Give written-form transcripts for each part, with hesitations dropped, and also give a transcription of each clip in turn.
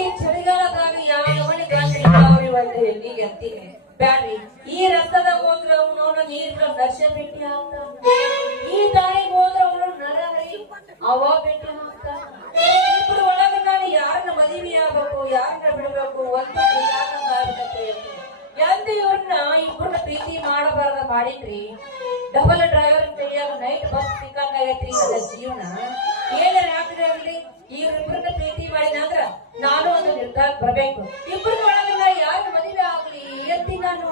ಈ ಚಳಿಗಾಲದಾಗ ಯಾವ ಮನೆ ಗಾಳಿ ಒಂದು ಹೆಣ್ಣಿಗೆ ಅಂತೀನಿ ಬ್ಯಾಡ್ರಿ. ಈ ರಕ್ತದ ಹೋದ್ರ ಅವನವನ ನೀರಿನ ದರ್ಶ ಭೇಟಿ ಆಗ್ತ, ಈ ದಾರಿಗೆ ಹೋದ್ರ ಅವನು ನರಹರಿ ಅವ ಭೇಟಿ ಆಗ್ತ. ಇಬ್ರು ಒಳಗ ನಾನು ಯಾರನ್ನ ಮದುವೆ ಆಗ್ಬೇಕು, ಯಾರನ್ನ ಬಿಡ್ಬೇಕು ಒಂದು ಎಂತ ಇವ್ರನ್ನ ಇಬ್ಬರನ್ನ ಪ್ರೀತಿ ಮಾಡಬಾರ್ದ ಮಾಡಿದ್ರಿ. ಡಬಲ್ ಡ್ರೈವರ್ ಕೈಯಾಗ ನೈಟ್ ಬಸ್ ಸಿಕ್ಕಂಗಾಗೈತ್ರಿ ನನ್ನ ಜೀವನ. ಏನಾರ ಯಾಕ್ರಿ ಆಗ್ಲಿ ಇವ್ರಿಬ್ರನ್ನ ಪ್ರೀತಿ ಮಾಡಿದಂದ್ರ ನಾನು ಒಂದು ನಿರ್ಧಾರ ಬರ್ಬೇಕು. ಇಬ್ಬರ ಒಳಗೆ ನಾ ಯಾರ ಮದುವೆ ಆಗ್ಲಿ ಎತ್ತಿ ನಾನು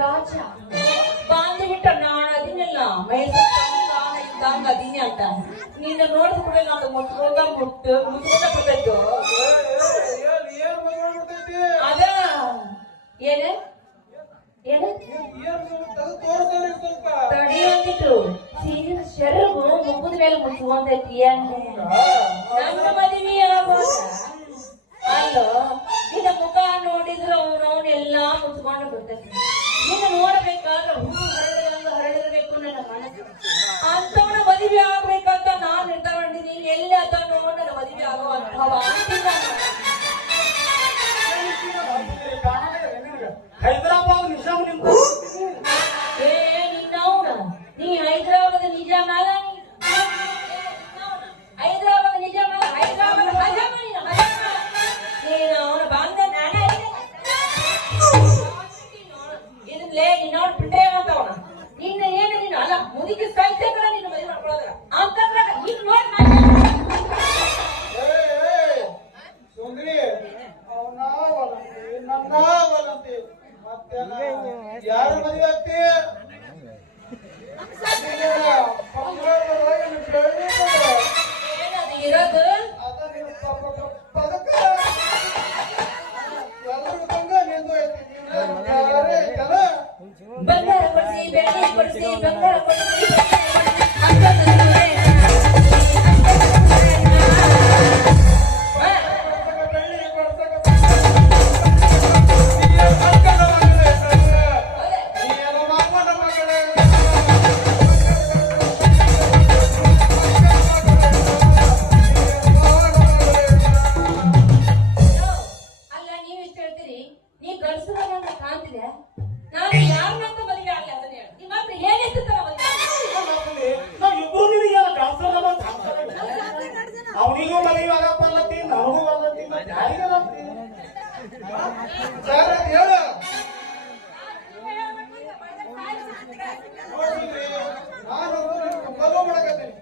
ರಾಜ ಬಾಂಧುಬಿಟ್ಟ ನಾನು ಅದಿನೆಲ್ಲ ಮೈಸೂರು ಅದೀನಿ ಅಂತ ನಿನ್ನ ನೋಡಿದ ಕೂಡ ನಾನು ಮುಟ್ಕೊಂಡ ಬರ್ತೈತು ಅದ ಏನೇ ಏನೇ ತಡಿ ಅಂದಿಟ್ಟು ಶರಗು ಮುಗಿದ ಮೇಲೆ ಮುಚ್ಕೊಂಡೈತಿ ನನ್ನ ಮದುವೆ ನಾವಲ್ಲಂತೆ ಮತ್ತೆಲ್ಲ ಯಾರು ಮದುವೆ ಆಗ್ತಿ ಏನದು ಇರೋದು ಪದಕ ಎಲ್ಲರಿಗೂ ತಂಗ ನಿಂದು ಐತಿ ಬಂಗಾರ ಕೊಡಿಸಿ ಬೆಳ್ಳಿ ಕೊಡಿಸಿ ಬಂಗಾರ ಕೊಡಿಸಿ ಅಂಕದ ಸೂರೆ ಅಲ್ಲ ನೀವ್ ಇಷ್ಟ ಹೇಳ್ತೀರಿ ನೀ ಗಳ್ಸದಾಗ ಕಾಣ್ತಿದೆ ನಾನು ಯಾರನ್ನಂತ ಮದುವೆ ಆಗಲಿ ಅದನ್ನ ಹೇಳಿ ನಿಮ್ಮ ಹತ್ರ ಏನಿತ್ತು ತರ ಅವನಿಗೂ ಮದುವೆ ಆಗಪ್ಪ ಅಲ್ಲತ್ತಿ ನನಗೂ ಬರ್ತತಿ ಹೇಳು ನಾನು ಮದುವೆ ಮಾಡಕತ್ತೀನಿ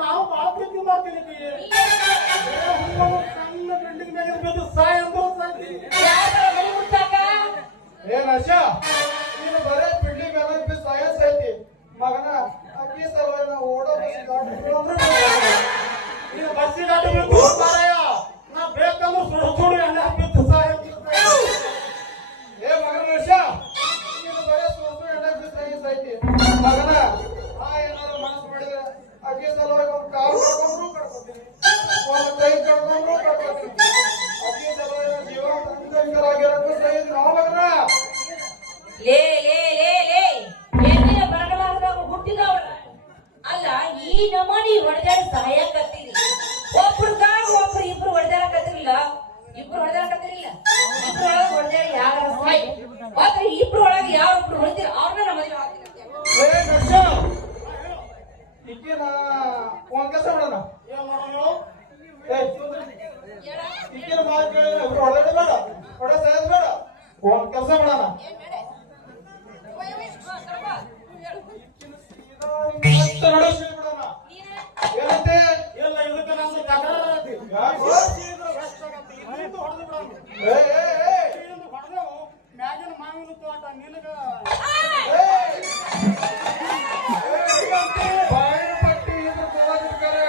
ನಾವು ಬಾಳ ಪ್ರೀತಿ ಮಾಡ್ತೀನಿ ಸಣ್ಣ ಬಿಲ್ಡಿಂಗ್ ಮ್ಯಾಗ ಇರ್ಬೋದು ಸಾಯ್ ಅಂತ ಏ ನಶ ನೀನು ಬರೇ ಬಿಲ್ಡಿಂಗ್ ಮ್ಯಾಗ ಸೈನ್ಸ್ ಐತಿ ಮಗನ ಅಕ್ಕಿ ಸಲುವಾಗಿ ನಾವು ಓಡೋ ನೀನು ಬಸ್ಸಿ ಗಾಡಿ ನಾ ಬೇಕಂದ್ರೆ ಸುಡು ಸುಡು ಎಣ್ಣೆ ಹಾಕ್ಬಿಟ್ಟು ಸಾಯ ಏ ಮಗನ ನಶ ನೀನು ಬರೇ ಸುಡು ಎಣ್ಣೆ ಸೈನ್ಸ್ ಐತಿ ಮಗನ ಏನಾದ್ರು ಮನಸ್ಸು ಮಾಡಿದ್ರೆ ಅಕ್ಕಿ ಸಲುವಾಗಿ ಒಂದು ಕಾಲು ಕಡ್ಕೊಂಡ್ರು ಕಡ್ಕೊತೀನಿ ಒಂದು ಕೈ ಕಡ್ಕೊಂಡ್ರು ಕಡ್ಕೊತೀನಿ ಅಕ್ಕಿ ಸಲುವಾಗಿ ಜೀವ ಅಂಗರಾಗಿರೋಕ್ಕೂ ಸಹಿ ನಾವು ಮಗನ ಲೇ ಲೇ ಲೇ ಲೇ ಎಣ್ಣಿನ ಬರಗಲಾರದಾಗ ಹುಟ್ಟಿದವಳ ಅಲ್ಲ ಈ ನಮೂನಿ ಹೊಡೆದಾಡ ಸಹಾಯಕತ್ತೀರಿ ಒಬ್ರಿಗಾಗ ಒಬ್ರು ಇಬ್ರು ಹೊಡೆದಾಡಕತ್ತಿರಲಿಲ್ಲ ಇಬ್ರು ಹೊಡೆದಾಡಕತ್ತಿರಲಿಲ್ಲ ಇಬ್ರು ಒಳಗೆ ಹೊಡೆದಾಡ ಯಾರ ಸಾಯ್ ಮಾತ್ರ ಇಬ್ರು ಒಳಗೆ ಯಾರೊಬ್ರು ಹೊಡೆದಿರ ಅವ್ರನ್ನ ಮದುವೆ ಆಗ್ತೀನಿ ಏ ನರ್ಸ ಈಕಿನ ಒಂದ್ ಕೆಲಸ ಮಾಡೋಣ ಈಕಿನ ಮಾತು ಕೇಳಿದ್ರೆ ಇಬ್ರು ಹೊಡೆದ ಬೇಡ ಹೊಡೆ ಸಾಯೋದು ಬೇಡ ಒಂದ್ ಕೆಲಸ ಮಾಡೋಣ ಏನಂತೆ ಎಲ್ಲ ಇದಕ್ಕೆ ನಮ್ದು ತಕರಾರು ಐತಿ ಮ್ಯಾಗಿನ ಮಾವಿನ ತೋಟ ನಿನಗ ಬಾಯಿನ ಪಟ್ಟಿ ಇದ್ರ ತಗೋದಿರ್ತಾರೆ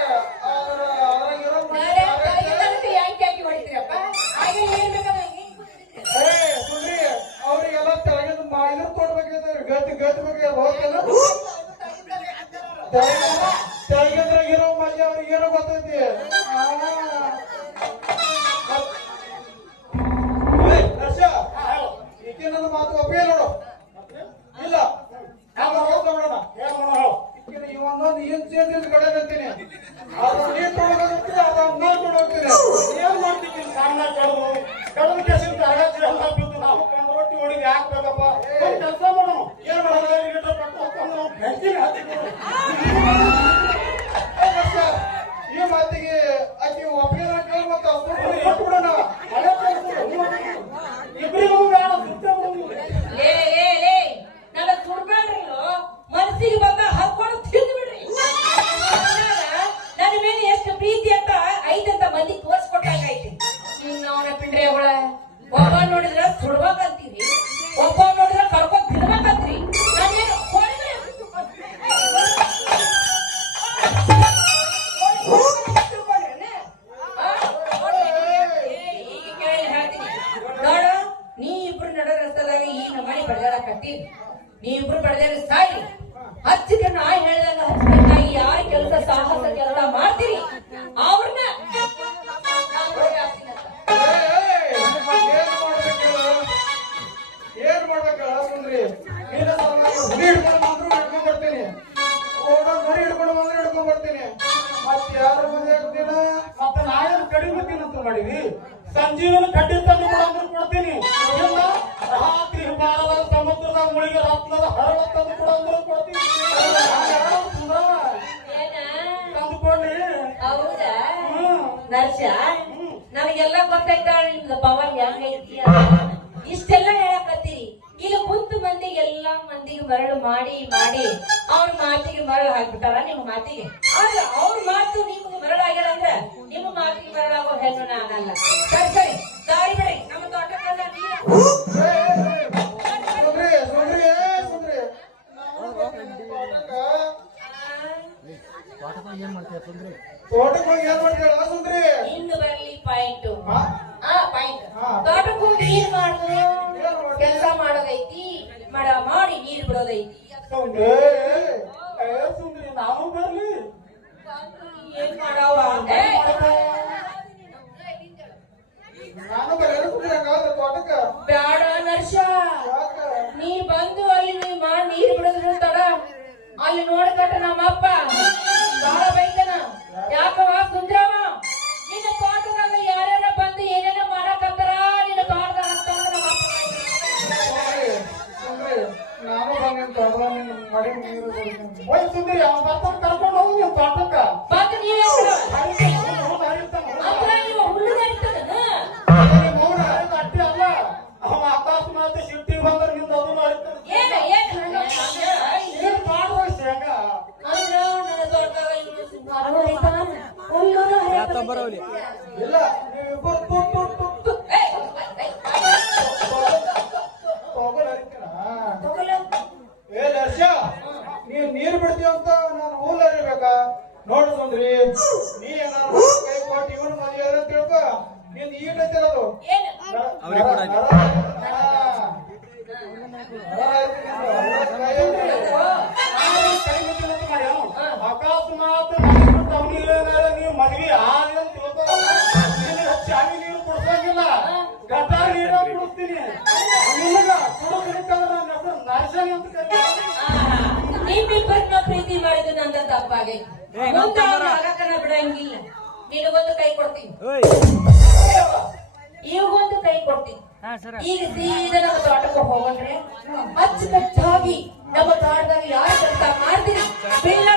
ಅವ್ರಿಗೆಲ್ಲ ತೆಳಗಿನ ಇದ್ರ ಕೊಡ್ಬೇಕಿದ್ದಾರೆ ಗತಿ ಗತಿ ಬಗ್ಗೆ ಹೋಗ್ತೇನೆ ತೆಳಗಿದ್ರಾಗಿರೋ ಮಜಾ ಅವ್ರಿಗೆ ಏನೋ ಗೊತ್ತೈತಿ ಈಕಿನ ಮಾತು ಒಪ್ಪಿಗೆ ನೋಡು ಇಲ್ಲ ಮಾಡೋಣ ಈಕಿನ ಇವೊಂದೊಂದು ಏನ್ ಸೇರಿದ ಕಡೆ ಅಂತೀನಿ ಅದು ನೀರು ತೊಗೊಂಡೋಗ್ತೀನಿ ಅದು ಹಂಗ ಹೋಗ್ತೀನಿ ಏನ್ ಮಾಡ್ತೀನಿ ಸಾಮನ ಕಡದ ಕೆಸಿನ ತರಗತಿ ಎಲ್ಲ ಬಿದ್ದು ನಾವು ಕಂಡು ರೊಟ್ಟಿ ಹೊಡಿಗೆ ಹಾಕ್ಬೇಕಪ್ಪ ಕೆಲಸ ಮಾಡೋಣ ಏನ್ ಮಾಡೋದು ಈ ಮಾತಿಗೆ ಆಕಿ ಒಪ್ಪಿಗೆ ಮತ್ತೆ ಕೊಟ್ಟು ಬಿಡೋಣ ಇಬ್ಬರಿಗೂ ಲೇ ಲೇ ಲೇ ನನ್ನ ಸುಡ್ಬೇಡ್ರಿಲ್ಲೋ ಮನಸ್ಸಿಗೆ ಬಂದ ಹರ್ಕೊಂಡು ತಿಂದು ಬಿಡ್ರಿ ನನ್ನ ಮೇಲೆ ಎಷ್ಟು ಪ್ರೀತಿ ಅಂತ ಐದಂತ ಮಂದಿ ತೋರ್ಸ್ಕೊಟ್ಟಾಗೈತಿ ಇನ್ನು ಅವನ ಪಿಂಡ್ರೆ ಅವಳ ಒಬ್ಬ ನೋಡಿದ್ರೆ ಸುಡ್ಬೇಕಂತೀರಿ ಒಬ್ಬ ನೋಡಿದ್ರೆ ಕರ್ಕೊಂಡ್ ತಿನ್ಬೇಕಂತ್ರಿ ನಾನೇನು ನೋಡು ನೀ ಇಬ್ರು ನಡ ರಸ್ತದಾಗ ಈ ನಮ್ಮನೆ ಬಡದಾಡಕತ್ತೀರಿ ನೀವಿಬ್ರು ಬಡದಾಡ ಸಾಯಿ ಹಚ್ಚಿದ್ರೆ ನಾ ಹೇಳ್ದಂಗ ಹಚ್ಚಬೇಕಾಗಿ ಯಾರ ಕೆಲಸ ಸಾಹಸ ಕೆಲಸ ಮಾಡ್ತೀರಿ ಅವ್ರನ್ನ ಏನ್ ಮಾಡ್ಬೇಕ ಸುಂದ್ರಿ ಹುಡಿ ಹಿಡ್ಕೊಂಡು ಬಂದ್ರು ಹಿಡ್ಕೊಂಡ್ ಬರ್ತೀನಿ ಮರಿ ಹಿಡ್ಕೊಂಡು ಬಂದ್ರು ಹಿಡ್ಕೊಂಡ್ ಬರ್ತೀನಿ ಮತ್ ಯಾರ ಮನೆ ಆಗ್ತೀನ ಮತ್ತೆ ನಾಯನ್ ಕಡಿಮೆ ಅಂತ ಮಾಡಿವಿ ಸಂಜೀವನ ಕಡ್ಡಿ ತಂದು ಕೊಡಂದ್ರು ಕೊಡ್ತೀನಿ ಇಲ್ಲ ರಾತ್ರಿ ಬಾಳದ ಸಮುದ್ರದ ಮುಳಿಗೆ ರತ್ನದ ಹರಳ ತಂದು ಕೊಡಂದ್ರು ಕೊಡ್ತೀನಿ ತಂದು ಕೊಡ್ಲಿ ಹೌದಾ ನರ್ಸ ನನಗೆಲ್ಲ ಗೊತ್ತಾಯ್ತಾಳ ನಿಮ್ದು ಪವರ್ ಹೆಂಗೈತಿ ಇಷ್ಟೆಲ್ಲ ಹೇಳಕತ್ತೀರಿ ಇಲ್ಲಿ ಕುಂತು ಮಂದಿ ಎಲ್ಲ ಮಂದಿಗೆ ಮರಳು ಮಾಡಿ ಮಾಡಿ ಅವ್ರ ಮಾತಿಗೆ ಮರಳು ಹಾಕ್ಬಿಟ್ಟಾರ ನಿಮ್ಮ ಮಾತಿಗೆ. ಆದ್ರೆ ಅವ್ರ ಮಾತು ನಿಮ್ಗೆ ಮರಳಾಗ್ಯಾರ ಅಂದ್ರೆ ನಿಮ್ಮ ಮಾತಿಗೆ ಮರಳಾಗೋ ಹೆಣ್ಣು ನಾನಲ್ಲ. ಸರಿ ಸರಿ ದಾರಿ ಬಿಡಿ, ನಮ್ಮ ತೋಟಕ್ಕಲ್ಲ ನೀರು. ಸುಂದ್ರಿ ಸುಂದ್ರಿ ಸುಂದ್ರಿ ತೋಟಕ್ಕೆ ಏನ್ ಮಾಡ್ತೀಯ ಸುಂದ್ರಿ? ಇನ್ನು ಬರ್ಲಿ ಪಾಯಿಂಟ್. ಹಾ? ಪಾಯಿಂಟ್. ಹಾ. ತೋಟಕ್ಕೂ ನೀರ್ ಮಾಡಿದ್ರು ಕೆಲಸ ಮಾಡೋದೈತಿ, ಮಾಡಿ ನೀರ್ ಬಿಡೋದೈತಿ. ಸುಂದ್ರಿ ಸುಂದ್ರಿ ನಾನು ಬರ್ಲಿ? ಏನ್ ಮಾಡವ? ನಾನು ಬರ್ಲಿ ಸುಂದ್ರಿ ಹಂಗಾದ್ರೆ ತೋಟಕ್ಕ? ಬ್ಯಾಡ ನರ್ಷ, ಯಾಕ? ನೀ ಬಂದು ಅಲ್ಲಿ ನೀ ಮಾಡಿ ನೀರ್ ಬಿಡೋದ್ರ ತಡ ಅಲ್ಲಿ ನೋಡ್ಕಟ್ಟ ನಮ್ಮಪ್ಪ ಬಾಳ ಬೈತನ. ಯಾಕವ ಸುಂದ್ರವ, ನಿನ್ನ ತೋಟದಾಗ ಯಾರ್ಯಾರ ಬಂದು ಏನೇನ ಮಾಡಕತ್ತಾರ ನಿನ್ನ ತೋಟದಾಗ ಅಂತಂದ್ರ ನಮ್ಮಪ್ಪ ಬೈತಾನ. ಸುಂದ್ರಿ ನಾನು ಬಂದಿನ ತೋಟದಾಗ ಮಡಿ ನೀರು ಬಿಡ್ತೀನಿ. ಓಯ್ ಸುಂದ್ರಿ ಅವ್ನು ಬರ್ತಾನೆ ಕರ್ಕೊಂಡು ಹೋಗಿ ನೀವು ತೋಟಕ್ಕ. ಬಂದು ನೀವೇ ಬಿಡು. ಹರಿತಾನೆ ಅದ್ರ ಇವ ಹುಡುಗ ಇರ್ತದನ. ಮೌನ ಹರಿದ ಅಟ್ಟಿ ಅಲ್ಲ, ಅವ ಅಕಸ್ಮಾತ್ ಸಿಟ್ಟಿಗೆ ಬಂದ್ರೆ ನಿಂದ ಅದನ್ನು ಹರಿತಾನೆ. ಏನ್ ಏನ್ ಮಾಡುವ ಶೇಂಗಾ? ಅಂದ್ರ ನನ್ನ ತೋಟದಾಗ ಇವನು ಸುಮಾರು ಬೈತಾನ. ಹುಲ್ಲೂರು ಹರಿಯಕ್ಕೆ ಇಲ್ಲ ನೀವಿಬ್ಬರು ತುತ್ತು ತಗೊಂಡು ಹರಿತೀನ? ತಗೊಳ್ಳ. ಏ ದರ್ಶ, ನೀವ್ ನೀರು ಬಿಡ್ತೀಯ ಅಂತ ನಾನು ಹೂಲ್ ಹರಿಬೇಕಾ? ನೋಡು ಸುಂದ್ರಿ, ನೀ ಏನಾದ್ರು ಕೈ ಕೊಟ್ಟು ಇವನು ಮದುವೆ ಅಂತ ತಿಳ್ಕೊ, ನಿಂದು ಈಟೈತಿರೋದು. ಏನ್ ಅಕಸ್ಮಾತ್ ನೀವು ಮದ್ವಿ ಅಂತ ತಿಳ್ಕೊ, ಚಾವಿ ನೀರು ಕೊಡ್ಸಂಗಿಲ್ಲ, ಗಟಾರ ನೀರ ಕುಡಿಸ್ತೀನಿ. ನಿನಗ ಕುಡಿದ್ರೆ ನಾನು ನರ್ಸರಿ ಅಂತ ಕರೀತೀನಿ. ನಿಮ್ಮಿಬ್ಬರನ್ನ ಪ್ರೀತಿ ಮಾಡಿದ್ದು ನಂದ ತಪ್ಪಾಗೈತಿ. ಮುಂದೆ ಅವ್ನ ಆಗಕ್ಕನ ಬಿಡಂಗಿಲ್ಲ. ನಿನಗೊಂದು ಕೈ ಕೊಡ್ತೀನಿ, ಇವಾಗೊಂದು ಕೈ ಕೊಡ್ತೀನಿ. ಈಗ ಸೀದಾ ನಮ್ಮ ತೋಟಕ್ಕೆ ಹೋಗಂದ್ರೆ ಅಚ್ಚುಕಟ್ಟಾಗಿ ನಮ್ಮ ತೋಟದಾಗ ಯಾರು ಕೆಲಸ ಮಾಡ್ತೀನಿ ಬಿಲ್ಲ